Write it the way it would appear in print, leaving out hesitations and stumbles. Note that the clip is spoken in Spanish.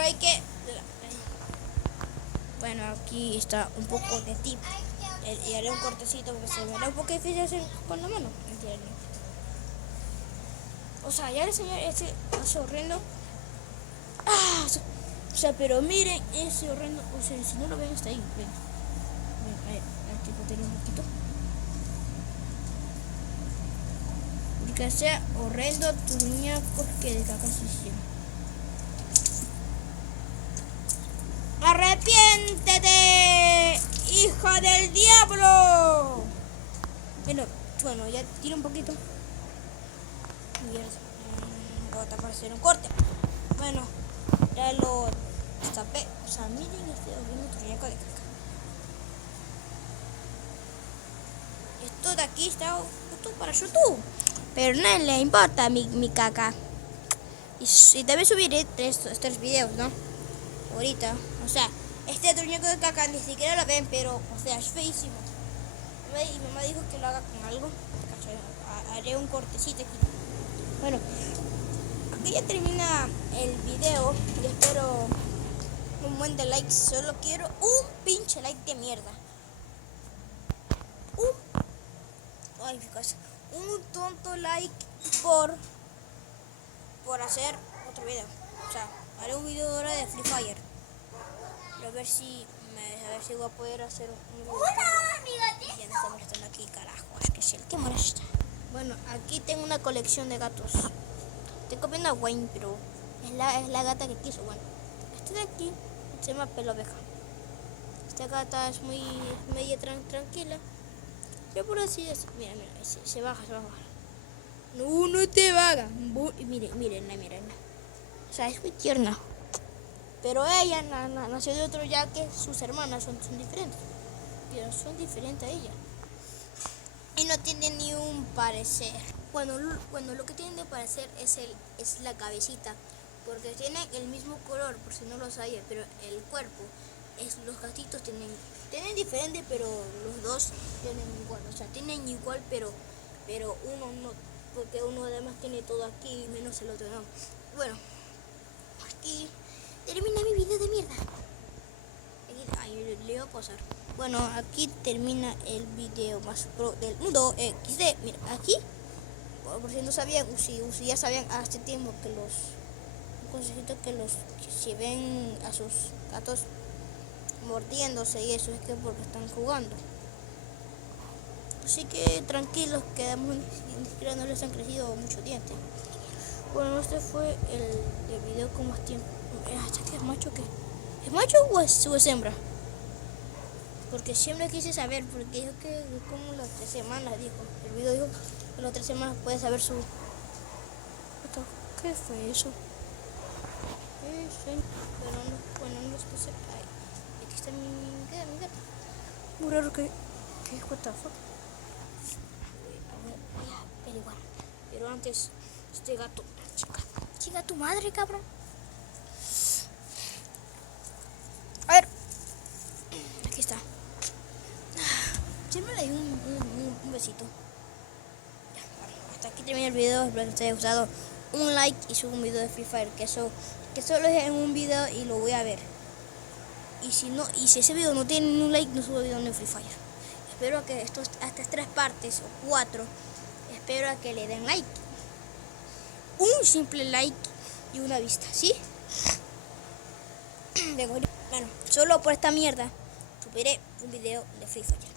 pero hay que... Bueno, aquí está un poco de tip. Y haré un cortecito porque se me hará un poco difícil hacer con la mano. ¿Entienden? O sea, ya le enseñé ese horrendo. ¡Ah! O sea, pero miren ese horrendo. O sea, si no lo ven, está ahí. Ven. A ver, aquí lo tengo un poquito. Porque sea horrendo tus muñecos que de caca se hicieron. ¡Arrepiéntete, hija del diablo! Bueno, ya tiro un poquito. Mierda. Va a aparecer un corte. Bueno, ya lo tapé. O sea, miren este horrible muñeco de caca. Esto de aquí está justo para YouTube. Pero no le importa mi caca. Y también subiré estos videos, ¿no? Ahorita. O sea, este muñeco de caca ni siquiera lo ven, pero, o sea, es feísimo. Y mamá dijo que lo haga con algo. Haré un cortecito aquí. Bueno, aquí ya termina el video. Y espero un buen de likes. Solo quiero un pinche like de mierda. Un tonto like por hacer otro video. O sea, haré un video ahora de Free Fire. A ver si voy a poder hacer un video. Ya me está molestando aquí, carajo. Es que es el que molesta. Bueno, aquí tengo una colección de gatos. Estoy copiando a Wayne, pero es la gata que quiso. Bueno, este de aquí se llama Pelo Oveja. Esta gata es media tranquila. Pero por así es. Mira, se baja. No te baja. Miren. O sea, es muy tierna. Pero ella nació de otro, ya que sus hermanas son diferentes. Pero son diferentes a ella. Y no tiene ni un parecer. Bueno, lo que tienen de parecer es la cabecita. Porque tienen el mismo color, por si no lo sabía. Pero el cuerpo, los gatitos tienen diferente, pero los dos tienen igual. O sea, tienen igual, pero uno no. Porque uno además tiene todo aquí, menos el otro no. Bueno, aquí termina mi video de mierda. Le voy a pasar. Bueno, aquí termina el video más pro del mundo XD. Mira, aquí, por si no sabían, si ya sabían hace tiempo que un consejito que si ven a sus gatos mordiéndose y eso es que porque están jugando. Así que tranquilos, que ni siquiera no les han crecido mucho dientes. Bueno, este fue el video con más tiempo. ¿Este es macho qué? ¿Es macho o es hembra? Porque siempre quise saber, porque dijo que como las 3 semanas, dijo. El video dijo que las 3 semanas puede saber su... ¿Qué fue eso? Pero no, bueno, no es que se... Ay, aquí está mi gata. Muy raro que... ¿Qué es? What the fuck? Voy a averiguar. Pero antes, este gato... Chica tu madre, cabrón. A ver. Aquí está. Siempre le doy un besito. Ya, bueno, hasta aquí termina el video. Espero que les haya gustado. Un like y subo un video de Free Fire. Que solo es en un video y lo voy a ver. Y si ese video no tiene un like, no subo video de Free Fire. Espero que hasta 3 partes o 4. Espero a que le den like. Un simple like y una vista, ¿sí? Bueno, solo por esta mierda subiré un video de Free Fire.